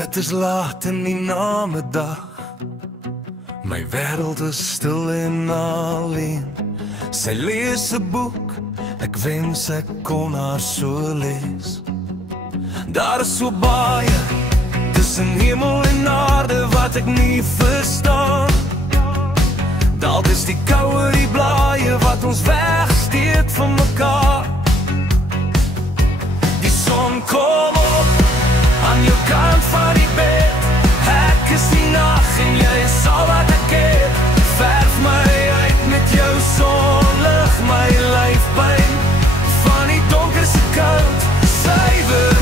Dit is laat in die namiddag. My wêreld is stil en alleen. Sy lees 'n boek, ek wens ek kon haar so lees. Daar is so baie tussen hemel en aarde wat ek nie verstaan. Dalk is die koue die blaaie wat ons wegsteek van mekaar. Die son kom op aan jou kant van die bed. Ek is die nag en jy is al wat ek het. Verf my uit met jou sonlig, my lyfpyn van die donkerste koud. Suiwer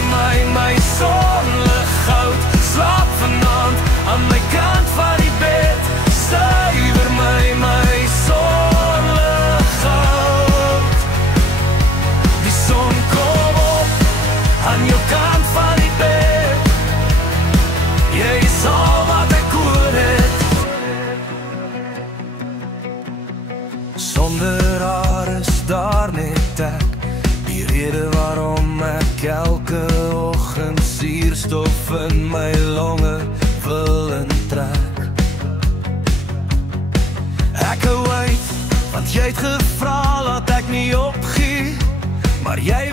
my sonlig goud. Slaap vanaand aan my kant van die bed. Suiwer my sonlig goud. Die son kom op aan jou kant van die bed. Jy is al wat ek oor het. Sonder haar is daar net ek, die rede waarom ek elke oggend suurstof in my longe wil intrek. Ek hou uit, want jy het gevra dat ek nie opgee, maar jy